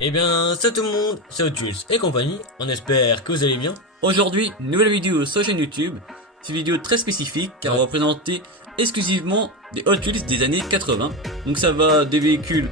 Eh bien, salut tout le monde, c'est Hot Wheels et compagnie, on espère que vous allez bien. Aujourd'hui, nouvelle vidéo sur la chaîne YouTube. C'est une vidéo très spécifique car on va présenter exclusivement des Hot Wheels des années 80. Donc ça va des véhicules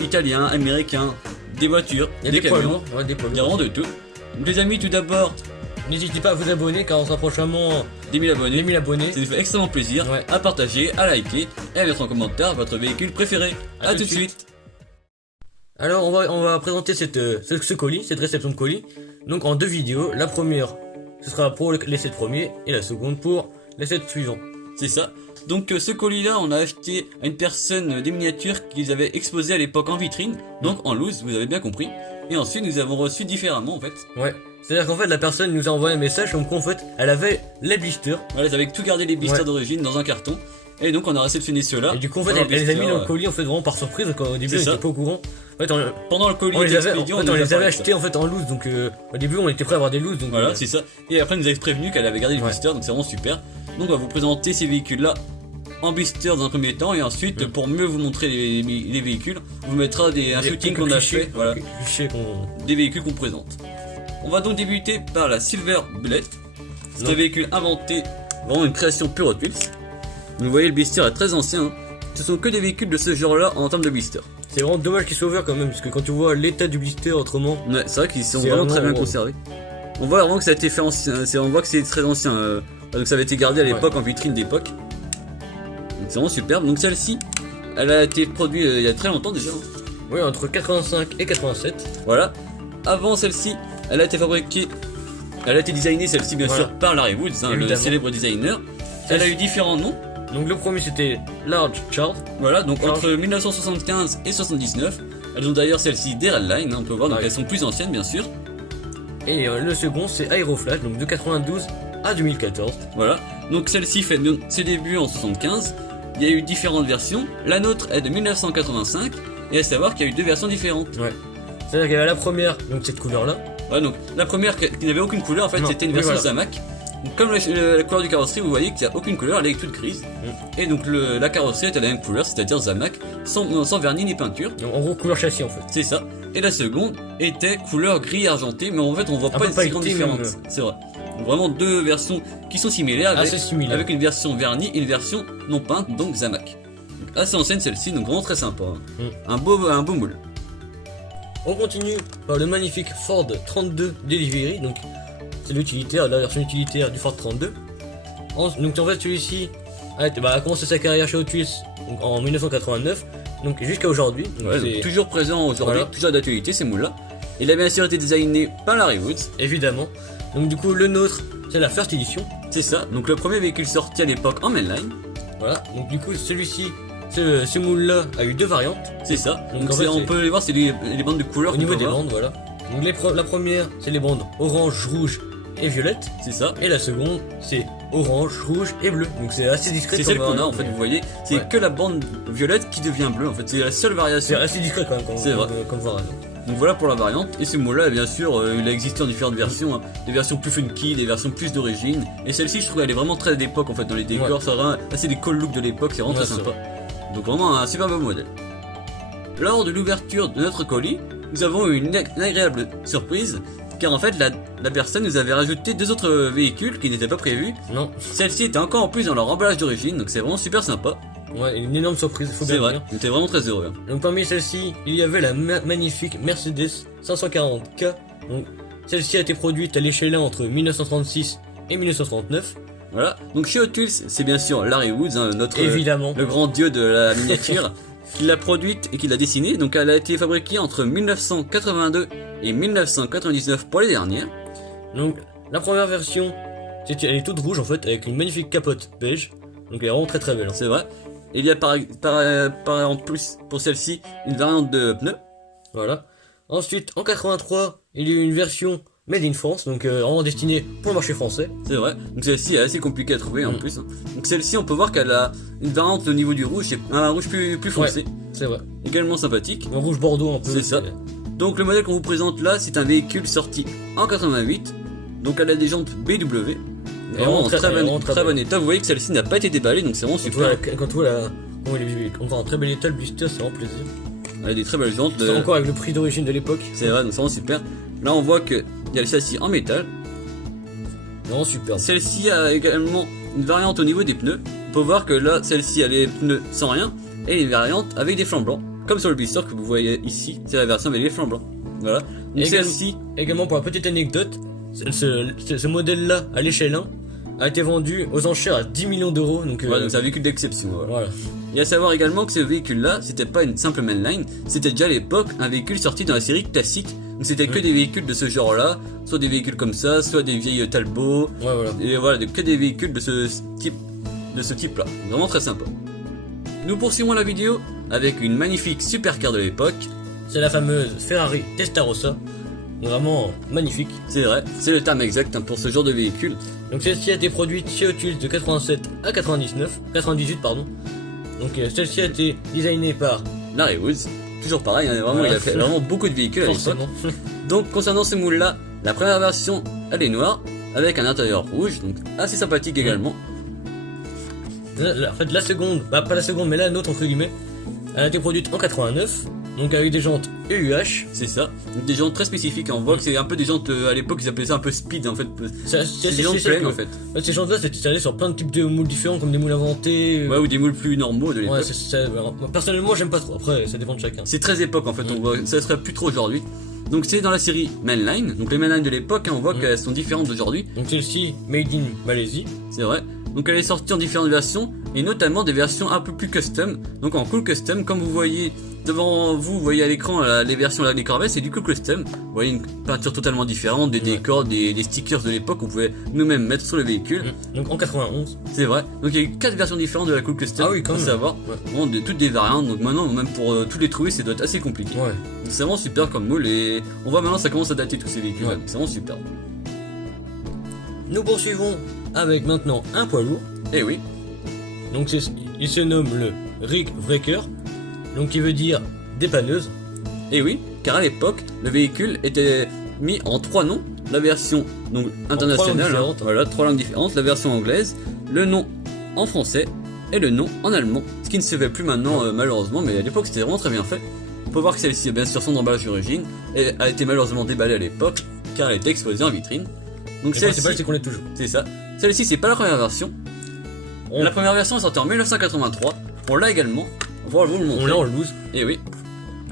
italiens, américains, des voitures, Il y a des des poids camions, lourds, ouais, des poids il y a lourds. vraiment de tout. Donc les amis, tout d'abord, N'hésitez pas à vous abonner car on se rapproche vraiment des 1000 abonnés. des 1000 abonnés. Ça nous fait extrêmement plaisir Ouais. à partager, à liker et à mettre en commentaire votre véhicule préféré. À A tout tout de de suite. Alors on va présenter ce colis, cette réception de colis, donc en deux vidéos. La première, ce sera pour les 7 premiers et la seconde pour les 7 suivants. C'est ça. Donc ce colis-là, on a acheté à une personne des miniatures qu'ils avaient exposées à l'époque en vitrine, donc en loose, vous avez bien compris. Et ensuite, nous avons reçu différemment en fait. Ouais. C'est-à-dire qu'en fait la personne nous a envoyé un message comme quoi en fait elle avait les blisters Voilà, ils avaient tout gardé les blisters Ouais. d'origine dans un carton. Et donc on a réceptionné ceux-là. et du coup en fait dans elle les a mis blister, dans le colis en fait vraiment par surprise quand au début on C'est ça. était pas au courant. En fait Pendant le colis on les avait, expédié, en fait, nous on a les parlé avait de ça. achetés en fait en loose donc au début on était prêt à avoir des loose donc Voilà, c'est ça. Et après, elle nous avait prévenu qu'elle avait gardé les Ouais. blisters, donc c'est vraiment super. Donc on va vous présenter ces véhicules-là en blister dans un premier temps. Et ensuite, pour mieux vous montrer les véhicules, on vous mettra un shooting qu'on a fait. Voilà, des véhicules qu'on présente. On va donc débuter par la Silver Bullet. C'est un Donc- véhicule inventé, vraiment une création pure Hot Wheels. Vous voyez, le blister est très ancien. Hein. Ce sont que des véhicules de ce genre-là en termes de blister. C'est vraiment dommage qu'ils soient ouverts quand même parce que quand tu vois l'état du blister autrement. Ouais, c'est vrai qu'ils sont C'est vraiment très bien vraiment- conservés. On voit vraiment que ça a été fait ancien. On voit que c'est très ancien. Donc ça avait été gardé à l'époque en vitrine d'époque. Donc c'est vraiment superbe. Donc celle-ci, elle a été produite il y a très longtemps déjà. Hein. Ouais, entre 85 et 87. Voilà. Avant celle-ci, elle a été fabriquée. Elle a été designée celle-ci bien Voilà. sûr par Larry Woods, le Évidemment. célèbre designer. Elle a eu différents noms. Donc le premier c'était Large Chart. Voilà, donc Charge. entre 1975 et 79. Elles ont d'ailleurs celle-ci des Redline, on peut voir, donc Ouais. elles sont plus anciennes bien sûr. Et le second c'est Aeroflash, donc de 92 à 2014. Voilà, donc celle-ci fait donc ses débuts en 75. Il y a eu différentes versions. La nôtre est de 1985. Et à savoir qu'il y a eu deux versions différentes. Ouais. C'est-à-dire qu'il y avait la première, donc cette couleur là. Ouais, donc la première qui n'avait aucune couleur, en fait, Non, c'était une oui, version voilà. Zamac. Donc, comme la couleur du carrosserie, vous voyez qu'il n'y a aucune couleur, elle est toute grise. Et donc la carrosserie était la même couleur, c'est-à-dire Zamac, sans vernis ni peinture. Donc en gros couleur châssis en fait. C'est ça. Et la seconde était couleur gris argenté, mais en fait on voit Un pas peu une si grande pailleté, différence. même. C'est vrai. Donc vraiment deux versions qui sont similaires avec, Assez similaire. avec une version vernie et une version non peinte, donc Zamac. Donc, assez ancienne celle-ci, donc vraiment très sympa. Hein. Un beau moule. On continue par le magnifique Ford 32 Delivery, donc c'est l'utilitaire, la version utilitaire du Ford 32. Donc en fait celui-ci a commencé sa carrière chez Hot Wheels donc, en 1989, donc jusqu'à aujourd'hui. Donc, Ouais, c'est- donc, toujours présent aujourd'hui, Voilà. toujours d'actualité ces moules-là. Il a bien sûr été designé par Larry Woods, Évidemment. Donc du coup le nôtre c'est la First Edition. c'est ça. Donc le premier véhicule sorti à l'époque en mainline, Voilà. Donc du coup celui-ci, ce moule-là a eu deux variantes. c'est ça. Donc en fait, on c'est- peut les voir, c'est les bandes de couleurs. Au qu'on niveau peut des voir. bandes, voilà. Donc la première c'est les bandes orange, rouge et violette. C'est ça. Et la seconde c'est orange, rouge et bleu. Donc c'est assez discret. C'est comme celle qu'on a variante, en fait, mais vous voyez, c'est Ouais. que la bande violette qui devient bleue en fait, c'est la seule c'est variation. assez discret quand même C'est vrai. comme variante. Donc voilà pour la variante, et ce mot-là, bien sûr, il a existé en différentes versions, hein. Des versions plus funky, des versions plus d'origine, et celle-ci, je trouve, elle est vraiment très d'époque en fait dans les décors, Ouais. ça a vraiment assez des cool looks de l'époque, c'est vraiment Ouais, très c'est sympa. Donc vraiment un super beau modèle. Lors de l'ouverture de notre colis, nous avons eu une agréable surprise, car en fait, la personne nous avait rajouté deux autres véhicules qui n'étaient pas prévus. Non, Celle-ci était encore en plus dans leur emballage d'origine, donc c'est vraiment super sympa. ouais, une énorme surprise, faut C'est bien le vrai, dire. on était vraiment très heureux. Hein. Donc parmi celles-ci, il y avait la magnifique Mercedes 540K. Donc celle-ci a été produite à l'échelle entre 1936 et 1939. Voilà, donc chez Hot Wheels, c'est bien sûr Larry Woods, hein, notre Évidemment. le grand dieu de la miniature, qui l'a produite et qui l'a dessinée. Donc elle a été fabriquée entre 1982 et 1999 pour les dernières. Donc la première version, elle est toute rouge en fait, avec une magnifique capote beige. Donc elle est vraiment très très belle. Hein. C'est vrai. Il y a en plus pour celle-ci une variante de pneus. Voilà. Ensuite, en 83, il y a eu une version Made in France, donc vraiment destinée pour le marché français. C'est vrai. Donc celle-ci est assez compliquée à trouver en plus. Hein. Donc celle-ci, on peut voir qu'elle a une variante au niveau du rouge, c'est un rouge plus foncé, C'est vrai. également sympathique. Un rouge bordeaux un peu. C'est ça. Donc le modèle qu'on vous présente là, c'est un véhicule sorti en 88. Donc elle a des jantes BW. Vraiment en très bon état. Vous voyez que celle-ci n'a pas été déballée, donc c'est vraiment Quand tu vois, super. quand tu vois encore un très bel état, le blister, c'est vraiment plaisir. Elle a des très belles jantes. C'est encore avec le prix d'origine de l'époque. C'est vrai, donc c'est vraiment super. Là on voit qu'il y a le châssis en métal. Vraiment super. Celle-ci a également une variante au niveau des pneus. On peut voir que là, celle-ci a les pneus sans rien et une variante avec des flancs blancs. Comme sur le blister que vous voyez ici, c'est la version avec les flancs blancs. Voilà. Donc celle-ci. Également pour la petite anecdote, ce modèle-là à l'échelle 1 a été vendu aux enchères à 10 millions d'euros. Donc, donc c'est un véhicule d'exception. Voilà. Et à savoir également que ce véhicule-là, c'était pas une simple mainline, c'était déjà à l'époque un véhicule sorti dans la série classique. Donc c'était que des véhicules de ce genre-là, soit des véhicules comme ça, soit des vieilles Talbot. Et voilà, que des véhicules de ce type-là. Vraiment très sympa. Nous poursuivons la vidéo avec une magnifique supercar de l'époque. C'est la fameuse Ferrari Testarossa. Vraiment magnifique. C'est vrai, c'est le terme exact pour ce genre de véhicule. Donc celle-ci a été produite chez Hot Wheels de 87 à 98 pardon. Donc celle-ci a été designée par Larry Woods. Toujours pareil, vraiment, il a fait vraiment beaucoup de véhicules à l'époque. Donc concernant ce moule là, la première version elle est noire avec un intérieur rouge, donc assez sympathique également. En fait la seconde, bah pas la seconde mais la nôtre entre guillemets, elle a été produite en 89. Donc avec des jantes EUH. C'est ça, donc des jantes très spécifiques. On voit que c'est un peu des jantes à l'époque ils appelaient ça un peu speed en fait. C'est des jantes pleines en fait. Ces jantes là c'était installé sur plein de types de moules différents comme des moules inventés. Ouais, ou des moules plus normaux de l'époque. Personnellement j'aime pas trop, après ça dépend de chacun. C'est très époque en fait, on voit, ça serait plus trop aujourd'hui. Donc c'est dans la série Mainline, donc les Mainline de l'époque, on voit qu'elles sont différentes d'aujourd'hui. Donc celle-ci made in Malaisie. C'est vrai. Donc elle est sortie en différentes versions et notamment des versions un peu plus custom. Donc en cool custom, comme vous voyez devant vous voyez à l'écran les versions là, les Corvettes, c'est du cool custom. Vous voyez une peinture totalement différente, des décors, des stickers de l'époque qu'on pouvait nous-mêmes mettre sur le véhicule. Donc en 91. C'est vrai. Donc il y a eu 4 versions différentes de la cool custom. Ah oui, quand même. Savoir. Bon, toutes des variantes. Donc maintenant même pour toutes les trouver, ça doit être assez compliqué. Ouais. Donc c'est vraiment super comme moule et on voit maintenant ça commence à dater tous ces véhicules. Ouais. C'est vraiment super. Nous poursuivons avec maintenant un poids lourd. Eh oui. Donc il se nomme le Rig Breaker, donc qui veut dire dépanneuse. Et oui, car à l'époque, le véhicule était mis en 3 noms. La version donc internationale, voilà, 3 langues différentes, la version anglaise, le nom en français et le nom en allemand. Ce qui ne se fait plus maintenant malheureusement, mais à l'époque c'était vraiment très bien fait. On peut voir que celle-ci, bien sûr, son emballage d'origine et a été malheureusement déballée à l'époque car elle était exposée en vitrine. Donc celle-ci, c'est qu'on l'est toujours. C'est ça. Celle-ci, c'est pas la première version. La première version est sortie en 1983. On l'a également. On va vous le montrer. On l'a en loose. Et oui.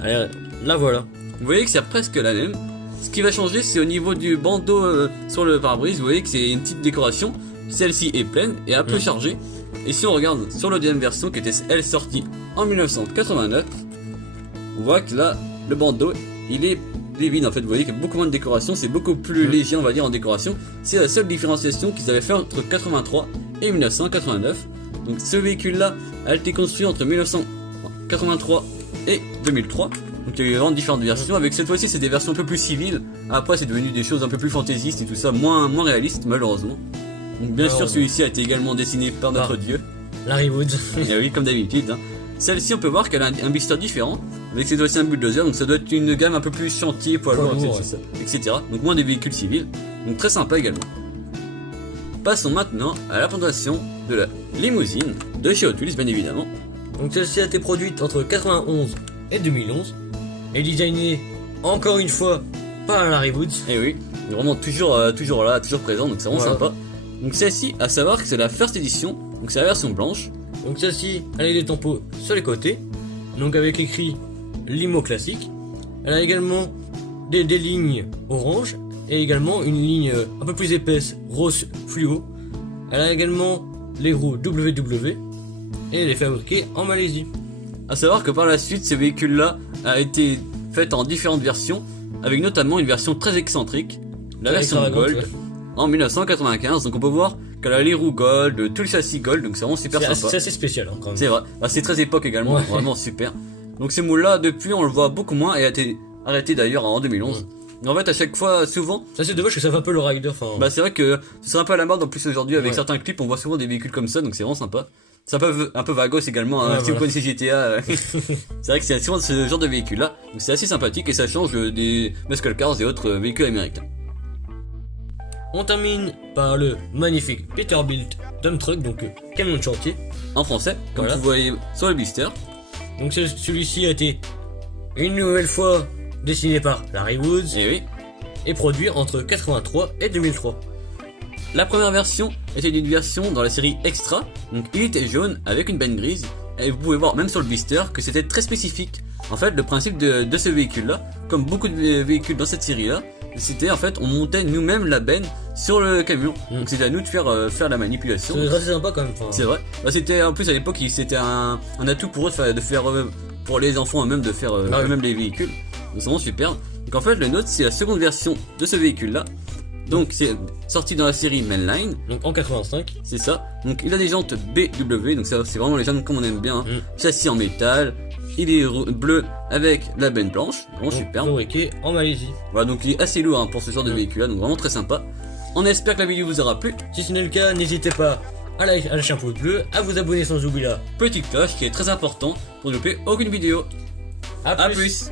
Allez, la voilà. Vous voyez que c'est presque la même. Ce qui va changer, c'est au niveau du bandeau sur le pare-brise. Vous voyez que c'est une petite décoration. Celle-ci est pleine et un peu chargée. Et si on regarde sur la deuxième version, qui était elle sortie en 1989, on voit que là, le bandeau, il est vide en fait. Vous voyez qu'il y a beaucoup moins de décoration. C'est beaucoup plus léger, on va dire, en décoration. C'est la seule différenciation qu'ils avaient fait entre 83 et 1989. Donc ce véhicule-là a été construit entre 1983 et 2003. Donc il y a eu vraiment différentes versions. Avec cette fois-ci, c'est des versions un peu plus civiles. Après, c'est devenu des choses un peu plus fantaisistes et tout ça, moins réalistes, malheureusement. Donc bien sûr, celui-ci a été également dessiné par notre dieu, Larry Woods. Et oui, comme d'habitude. Hein. Celle-ci, on peut voir qu'elle a un blister différent. Avec cette fois-ci un bulldozer, donc ça doit être une gamme un peu plus chantier, poids lourd, etc. Donc moins des véhicules civils. Donc très sympa également. Passons maintenant à la présentation de la limousine de chez Hot Wheels, bien évidemment. Donc celle-ci a été produite entre 91 et 2011 et designée encore une fois par Larry Woods. Et oui, vraiment toujours là, toujours présent, donc c'est vraiment sympa. Donc celle-ci, à savoir que c'est la first edition, donc c'est la version blanche. Donc celle-ci, elle a des tampons sur les côtés, donc avec écrit limo classique. Elle a également des lignes orange et également une ligne un peu plus épaisse rose fluo. Elle a également les roues WW et elle est fabriquée en Malaisie. A savoir que par la suite, ce véhicule-là a été fait en différentes versions, avec notamment une version très excentrique, la version Gold, en 1995. Donc on peut voir qu'elle a les roues Gold, tout le châssis Gold, donc c'est vraiment super sympa. C'est assez spécial hein, quand même. C'est vrai, c'est très époque également, vraiment super. Donc ces moules-là, depuis, on le voit beaucoup moins et a été arrêté d'ailleurs en 2011. En fait, à chaque fois, souvent. Ça, c'est dommage que ça fait un peu le rider. Bah, c'est vrai que ce serait un peu à la mode en plus aujourd'hui avec certains clips, on voit souvent des véhicules comme ça, donc c'est vraiment sympa. C'est un peu vagos également, hein, si vous connaissez GTA. C'est vrai que c'est souvent ce genre de véhicule là, donc c'est assez sympathique et ça change des muscle cars et autres véhicules américains. On termine par le magnifique Peterbilt Dump Truck, donc camion de chantier. En français, comme vous voyez sur le blister. Donc celui-ci a été Une nouvelle fois dessiné par Larry Woods Et oui. et produit entre 83 et 2003. La première version était une version dans la série Extra, donc il était jaune avec une benne grise, et vous pouvez voir même sur le blister que c'était très spécifique. En fait, le principe de ce véhicule-là, comme beaucoup de véhicules dans cette série-là, c'était en fait on montait nous-mêmes la benne sur le camion, donc c'était à nous de faire la manipulation. C'est assez sympa quand même. C'est vrai. Bah, c'était en plus à l'époque c'était un atout pour eux de faire pour les enfants eux-mêmes de faire eux-mêmes les véhicules. Donc c'est vraiment super. Donc en fait le nôtre c'est la seconde version de ce véhicule-là. Donc c'est sorti dans la série Mainline. Donc en 85. C'est ça. Donc il a des jantes BW, donc ça c'est vraiment les jantes comme on aime bien. Châssis en métal. Il est bleu avec la benne blanche, vraiment superbe. Fabriqué en Malaisie. Voilà, donc il est assez lourd pour ce genre de véhicule là, donc vraiment très sympa. On espère que la vidéo vous aura plu. Si ce n'est le cas, n'hésitez pas à lâcher un pouce bleu, à vous abonner sans oublier la petite cloche qui est très important pour ne louper aucune vidéo. A plus.